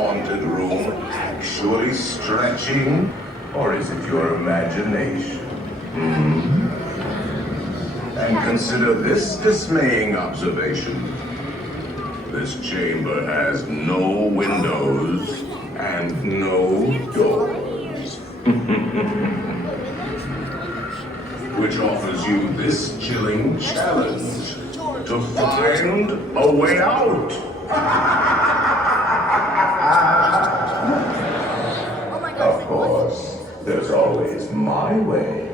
haunted room actually stretching? Or is it your imagination? And consider this dismaying observation. This chamber has no windows and no doors. Which offers you this chilling challenge to find a way out. Of course, there's always my way.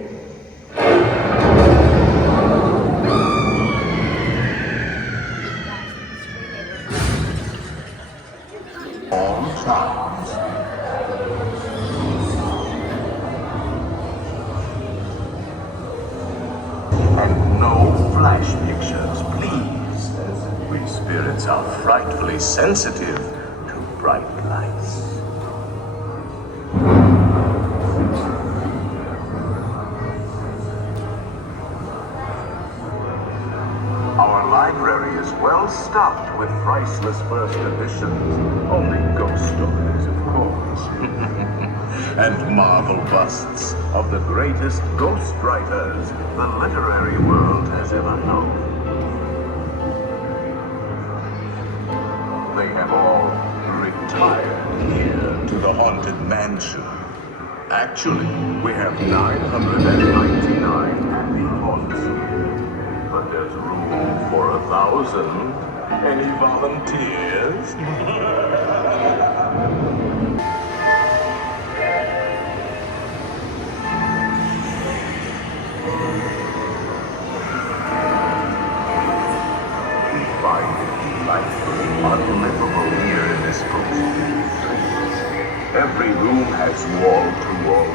And no flash pictures, please. We spirits are frightfully sensitive to bright lights. Our library is well stocked with priceless first editions. Only ghost stories, of course. And marble busts of the greatest ghost writers the literary world has ever known. They have all retired here to the haunted mansion. Actually, we have 999 happy haunts. But there's room for 1,000. Any volunteers? We find it delightfully unlivable here in this ghost. Every room has wall-to-wall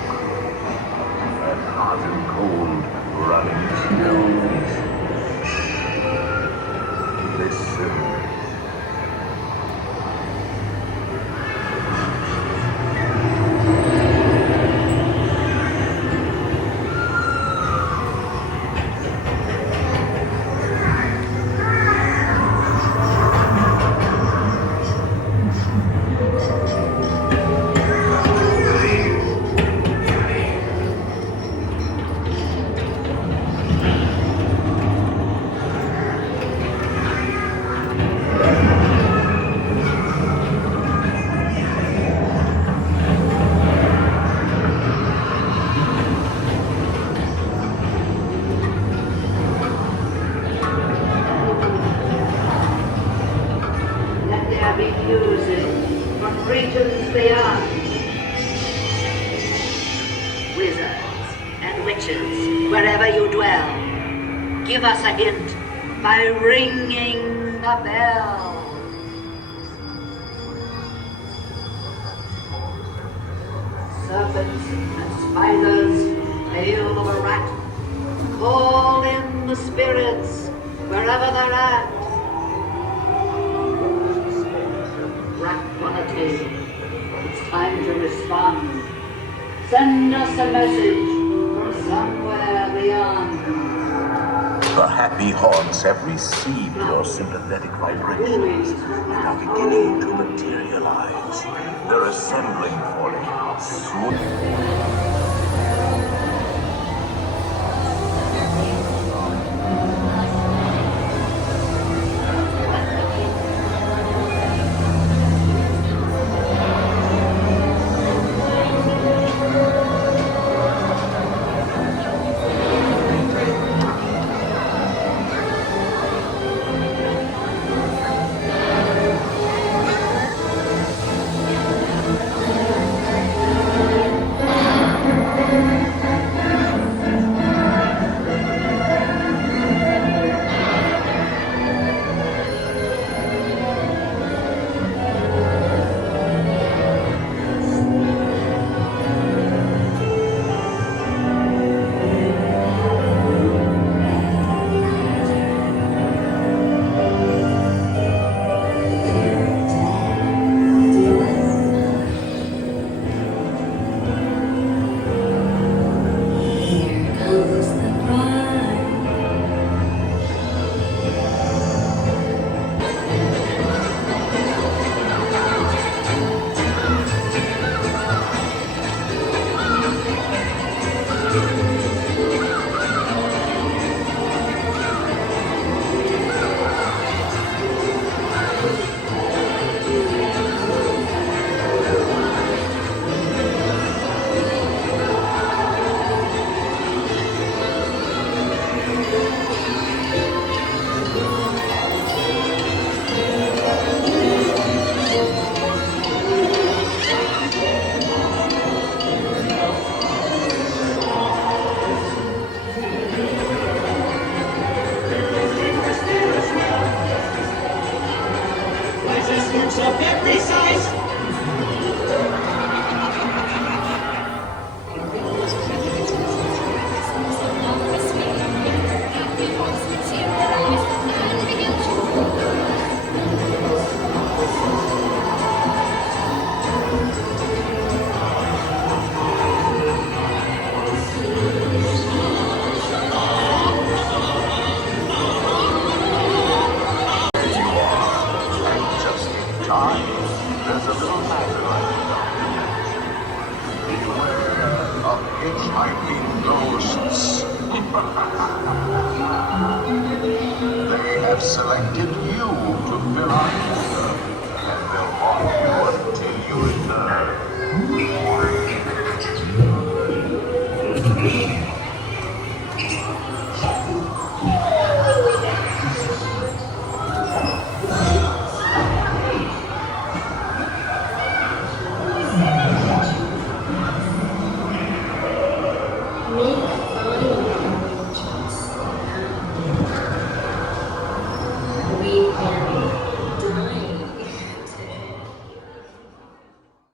and hot and cold running chills. Listen. Give us a hint by ringing the bell. Serpents and spiders, tail of a rat, call in the spirits wherever they're at. Rap on a table, it's time to respond. Send us a message from somewhere beyond. The happy haunts have received your sympathetic vibrations and are beginning to materialize. They're assembling for it soon. Just in time. There's a little matter I forgot to mention. Beware of hitchhiking ghosts. They have selected you to fill out